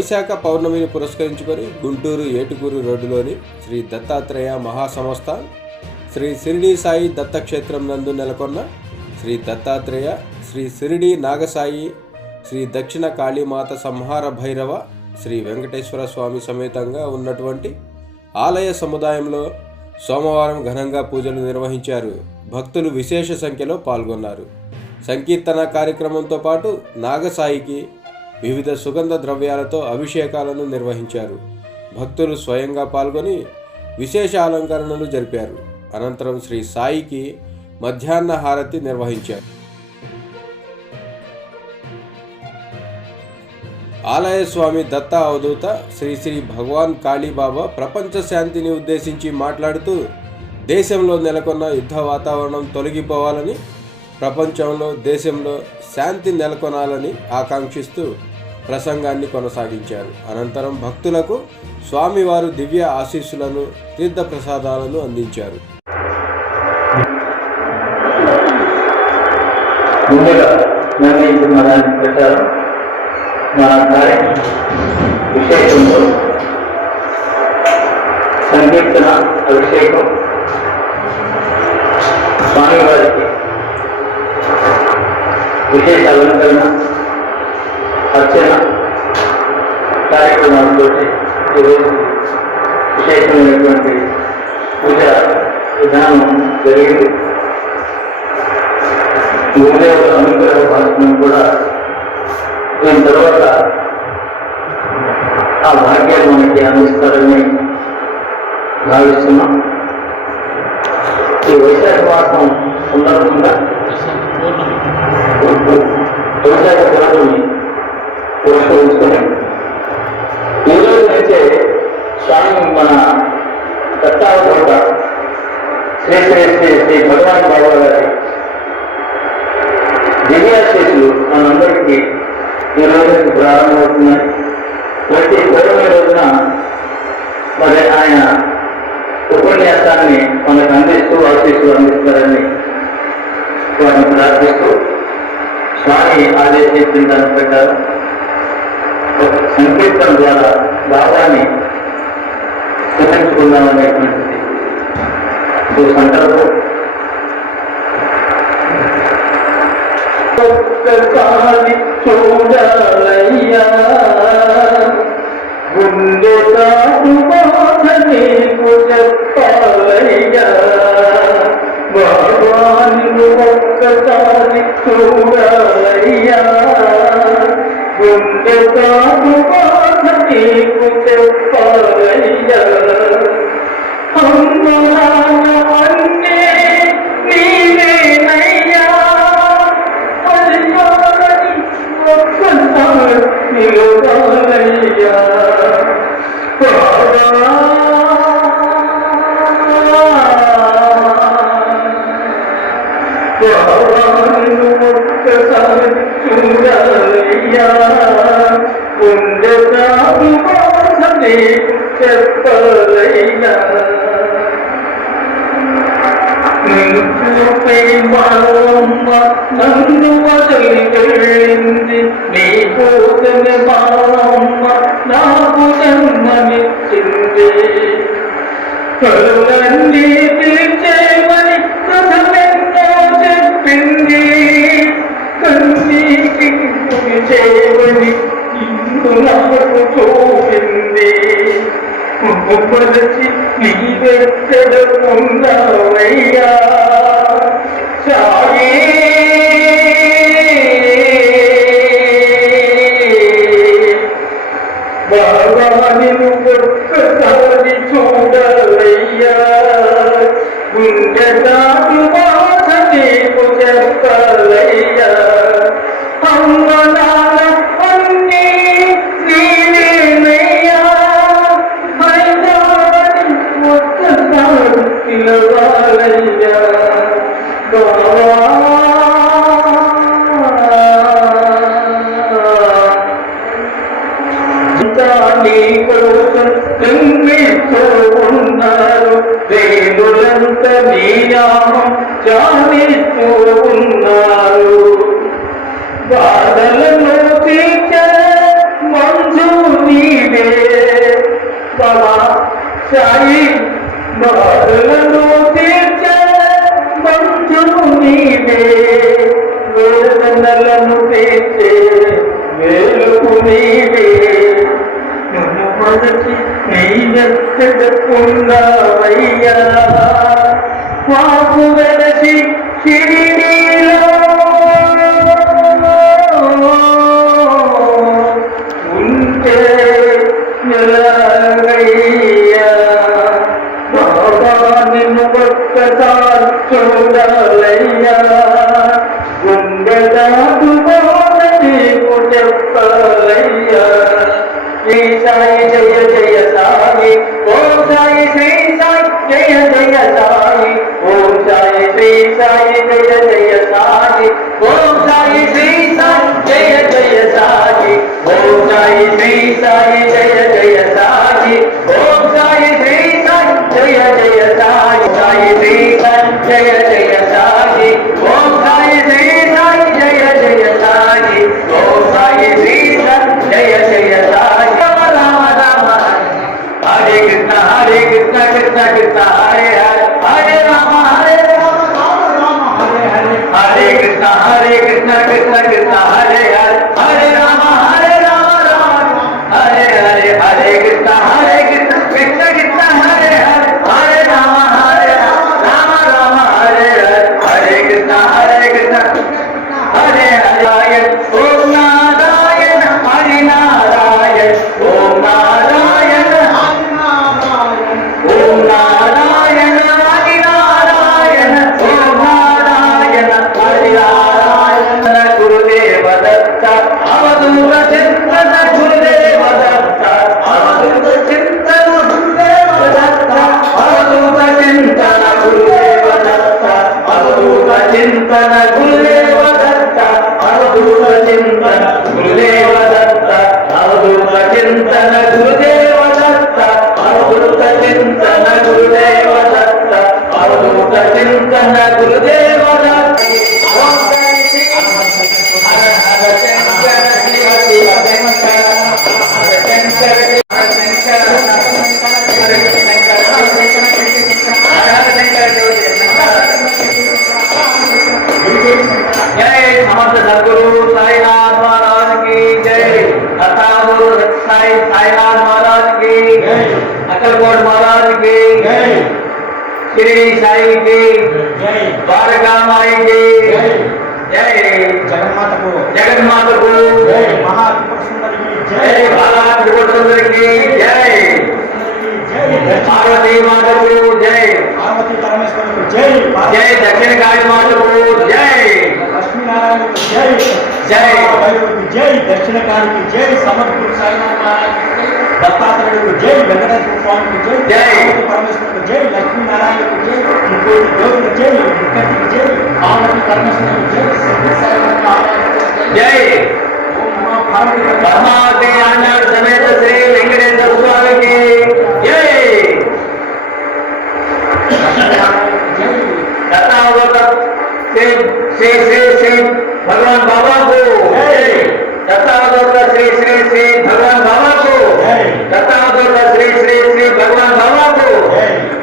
వైశాఖ పౌర్ణమిని పురస్కరించుకొని గుంటూరు ఏటుకూరు రోడ్డులోని శ్రీ దత్తాత్రేయ మహాసంస్థాన్ శ్రీ షిరిడి సాయి దత్తక్షేత్రం నందు నెలకొన్న శ్రీ దత్తాత్రేయ శ్రీ షిరిడి నాగసాయి శ్రీ దక్షిణ కాళీమాత సంహార భైరవ శ్రీ వెంకటేశ్వర స్వామి సమేతంగా ఉన్నటువంటి ఆలయ సముదాయంలో సోమవారం ఘనంగా పూజలు నిర్వహించారు. భక్తులు విశేష సంఖ్యలో పాల్గొన్నారు. సంకీర్తన కార్యక్రమంతో పాటు నాగసాయికి వివిధ సుగంధ ద్రవ్యాలతో అభిషేకాలను నిర్వహించారు. భక్తులు స్వయంగా పాల్గొని విశేష అలంకరణలు జరిపారు. అనంతరం శ్రీ సాయికి మధ్యాహ్న హారతి నిర్వహించారు. ఆలయ స్వామి దత్త అవధూత శ్రీ శ్రీ భగవాన్ కాళీబాబా ప్రపంచ శాంతిని ఉద్దేశించి మాట్లాడుతూ దేశంలో నెలకొన్న యుద్ధ వాతావరణం తొలగిపోవాలని, ప్రపంచంలో దేశంలో శాంతి నెలకొనాలని ఆకాంక్షిస్తూ ప్రసంగాన్ని కొనసాగించారు. అనంతరం భక్తులకు స్వామివారు దివ్య ఆశీస్సులను, తీర్థప్రసాదాలను అందించారు. సంకీర్తన అభిషేకం స్వామివారికి విశేష అలంకరణ అర్చన కార్యక్రమాలతో ఈరోజు విశేషమైనటువంటి పూజ విధానం జరిగింది. గురుదేవుల అనుగ్రహ భాషను కూడా దీని తర్వాత ఆ భాగ్యాన్ని మనకి అందిస్తారని భావిస్తున్నాం. ఈ వైశాఖ మాసం సందర్భంగా వైశాఖ పౌర్ణమి పురస్కరించుకొని ఈరోజు నుంచే స్వామి మన దత్తావధూత శ్రీ శ్రీ శ్రీ శ్రీ భగవాన్ బాబా గారి దివ్యాశీస్సులు మనందరికీ ఈ రోజు ప్రారంభమవుతున్నాయి. ప్రతి పౌర్ణమి రోజున మరి ఆయన ఉపన్యాసాన్ని మనకు అందిస్తూ ఆశీస్సులు అందిస్తారని వారిని ప్రార్థిస్తూ స్వామి ఆదేశించిన దాని ప్రకారం సంకీర్తన ద్వారా భావాన్ని స్థితించుకుందామనేటువంటిది ఈ సంకల్పం. ఒక్కసారి చూడాలయ్యా గుండె కాదు బాధ నీకు చెప్పాలయ్యా, భగవాను ఒక్కసారి చూడాలయ్యా గుండె కాదు బాధ నీకు చెప్పాలయ్యా, అమ్మాన అన్నే నీవేనయ్యా, అధికారి ఒక్కసారి నిలవాలయ్యా, ఒక్కసారి చూడాలయ్యా ఉండదాదు బాధనే చెప్పలయ్యా, చూపే మాలమ్మ నన్ను వదిలి వెళ్ళింది, నీ కోసమే మాలమ్మ నాకు జన్మనిచ్చింది, కరుణన్నీ తీర్చేమని కథలెన్నో చెప్పింది, కన్నీకి చేయమని ఇల్లు నాకు చూపింది, మరచి నీవెక్కడ ఉన్నావయ్యా సాయి, భగవాని ఒక్కసారి చూడాలయ్యా గుండె దాటు బాధ నీకు చెప్పాలయ్యా, అమ్మ నాన్న అన్నీ నీవేనయ్యా, అయినాని ఒక్కసారి పిలవాలయ్యా, నీ కోసం తుంగిస్తూ ఉన్నారు, దేవులంతా నీ నామం జానిస్తూ ఉన్నారు. कृष्ण कृष्ण कृष्ण हरे हरे हरे राम हरे हरे हरे कृष्ण कृष्ण कृष्ण हरे हरे हरे राम राम हरे हरे हरे कृष्ण हरे हरे ओम नारायण हरि नारायण ओम नारायण ओम नारायण हरि नारायण ओम नारायण हरि नारायण गुरुदेव दत्त अवधूत चिंतन गुरुदेव दत्त अवधूत चिंतन गुरुदेव दत्त अवधूत चिंतन गुरुदेव दत्त अवधूत चिंतन गुरुदेव दत्त अवधूत चिंतन गुरुदेव दत्त अवधूत चिंतन गुरुदेव दत्त अवधूत चिंतन गुरुदेव दत्त अवधूत चिंतन गुरुदेव दत्त जय समर्थ सदगुरु साईनाथ महाराज की जय अतागुरु साई साईनाथ महाराज की जय अकलकोट महाराज की जय श्री साई की जय द्वारका माई की जय जगन्माता को जय महात्रिपुर सुंदर की जय महात्रिपुर सुंदर की जय पार्वती माता को जय पार्वती परमेश्वर को जय जय दक्षिण काली माता को जय लक्ष्मी नारायण को जय जय जय दक्षिण काली की जय समर्थ साईनाथ महाराज की दत्तात्रेय को जय वेंकटेश्वर स्वामी को जय जय परमेश्वर को जय लक्ष्मी नारायण को जय मुकोटी देव को जय विकट को जय पार्वती परमेश्वर को जय सिद्धि साईनाथ महाराज जय ओम नमः पार्वती परमात्मा आनंद समेत श्री वेंकटेश्वर स्वामी की जय श्री भगवान बाबा को दत्तावतार श्री भगवान बाबा को दत्तावतार श्री भगवान बाबा को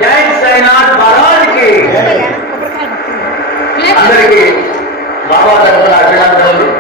जय साईनाथ महाराज की अंदर की बाबा तरफ आशीर्वाद